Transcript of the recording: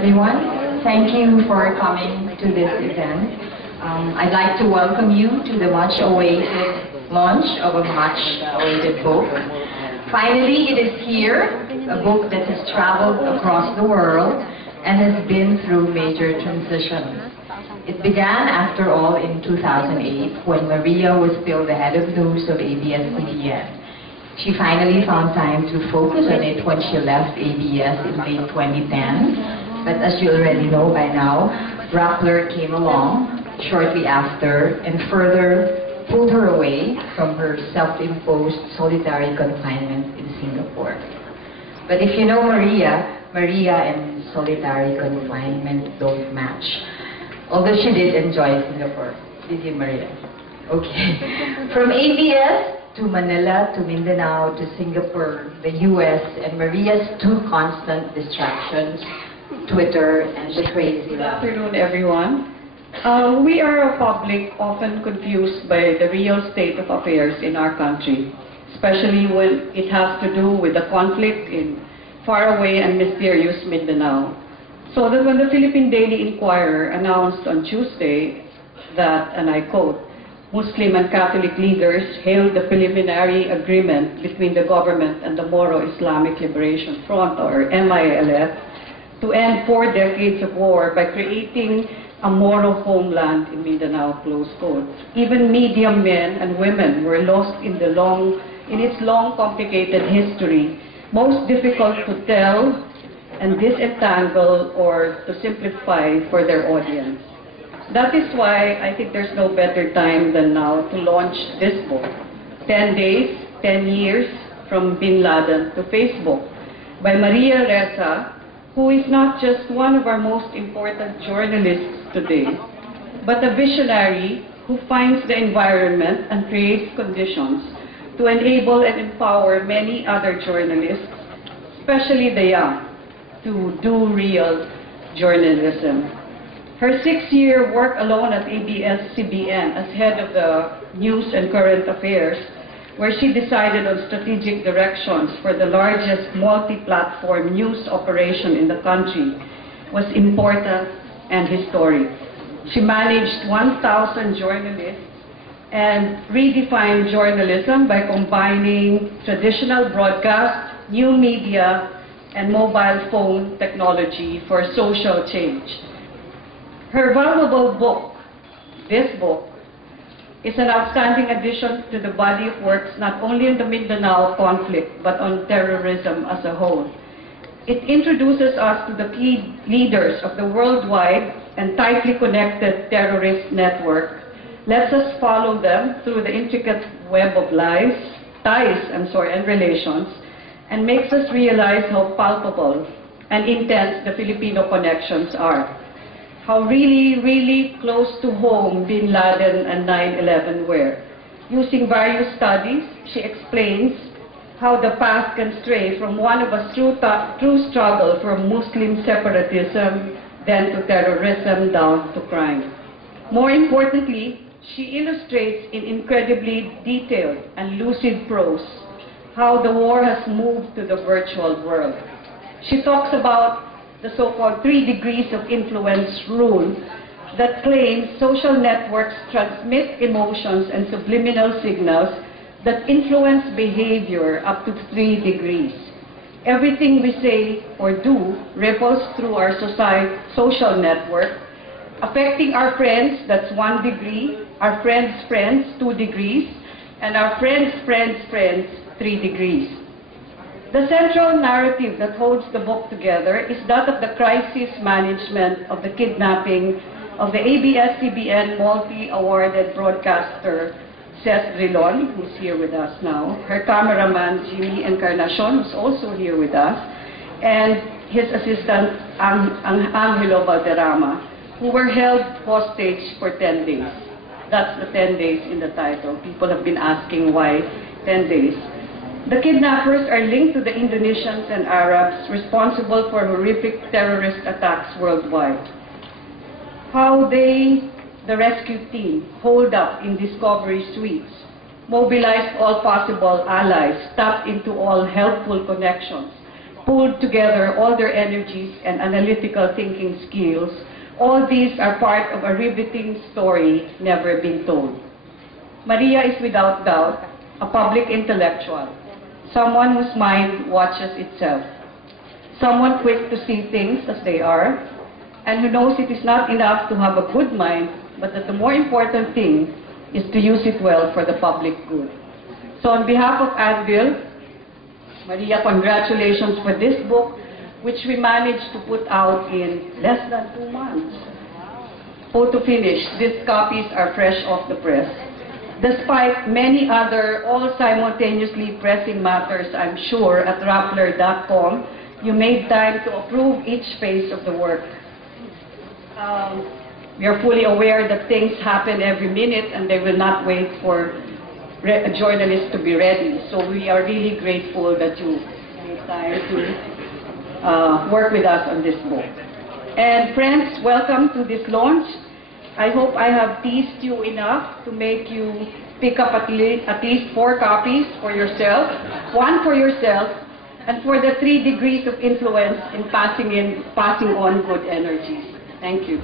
everyone. Thank you for coming to this event. I'd like to welcome you to the much-awaited launch of a much-awaited book. Finally, it is here, a book that has traveled across the world and has been through major transitions. It began, after all, in 2008, when Maria was still the head of news of ABS-CBN. She finally found time to focus on it when she left ABS in late 2010. But as you already know by now, Rappler came along shortly after and further pulled her away from her self-imposed solitary confinement in Singapore. But if you know Maria and solitary confinement don't match. Although she did enjoy Singapore. Did you, Maria? Okay. From ABS to Manila, to Mindanao, to Singapore, the US, and Maria's two constant distractions, Twitter and the crazy. Good afternoon, everyone. We are a public often confused by the real state of affairs in our country, especially when it has to do with the conflict in faraway and mysterious Mindanao. So that when the Philippine Daily Inquirer announced on Tuesday that, and I quote, Muslim and Catholic leaders hailed the preliminary agreement between the government and the Moro Islamic Liberation Front, or MILF, to end 4 decades of war by creating a Moro homeland in Mindanao, close quote. Even medium men and women were lost in its long, complicated history, most difficult to tell and disentangle or to simplify for their audience. That is why I think there's no better time than now to launch this book, 10 Days, 10 Years from Bin Laden to Facebook, by Maria Ressa, who is not just one of our most important journalists today, but a visionary who finds the environment and creates conditions to enable and empower many other journalists, especially the young, to do real journalism. Her 6-year work alone at ABS-CBN as head of the News and Current Affairs, where she decided on strategic directions for the largest multi-platform news operation in the country, was important and historic. She managed 1,000 journalists and redefined journalism by combining traditional broadcast, new media, and mobile phone technology for social change. Her valuable book, this book, is an outstanding addition to the body of works not only on the Mindanao conflict, but on terrorism as a whole. It introduces us to the key leaders of the worldwide and tightly connected terrorist network, lets us follow them through the intricate web of ties and relations, and makes us realize how palpable and intense the Filipino connections are. How really, really close to home Bin Laden and 9/11 were. Using various studies, she explains how the past can stray from one of a true struggle from Muslim separatism, then to terrorism, down to crime. More importantly, she illustrates in incredibly detailed and lucid prose how the war has moved to the virtual world. She talks about the so-called 3 degrees of influence rule that claims social networks transmit emotions and subliminal signals that influence behavior up to 3 degrees. Everything we say or do ripples through our social network, affecting our friends, that's 1 degree, our friends' friends, 2 degrees, and our friends' friends' friends, 3 degrees. The central narrative that holds the book together is that of the crisis management of the kidnapping of the ABS-CBN multi-awarded broadcaster, Seth Rilon, who's here with us now, her cameraman, Jimmy Encarnacion, who's also here with us, and his assistant, Angelo Valderrama, who were held hostage for 10 days. That's the 10 days in the title. People have been asking why 10 days. The kidnappers are linked to the Indonesians and Arabs responsible for horrific terrorist attacks worldwide. How they, the rescue team, holed up in Discovery Suites, mobilized all possible allies, tapped into all helpful connections, pulled together all their energies and analytical thinking skills. All these are part of a riveting story never been told. Maria is without doubt a public intellectual, someone whose mind watches itself, someone quick to see things as they are, and who knows it is not enough to have a good mind, but that the more important thing is to use it well for the public good. So on behalf of Advil, Maria, congratulations for this book, which we managed to put out in less than 2 months. Photo finish, these copies are fresh off the press. Despite many other all simultaneously pressing matters, I'm sure, at Rappler.com, you made time to approve each phase of the work. We are fully aware that things happen every minute and they will not wait for a journalist to be ready. So we are really grateful that you made time to work with us on this book. And friends, welcome to this launch. I hope I have teased you enough to make you pick up at least 4 copies for yourself, 1 for yourself, and for the 3 degrees of influence in passing on good energies. Thank you.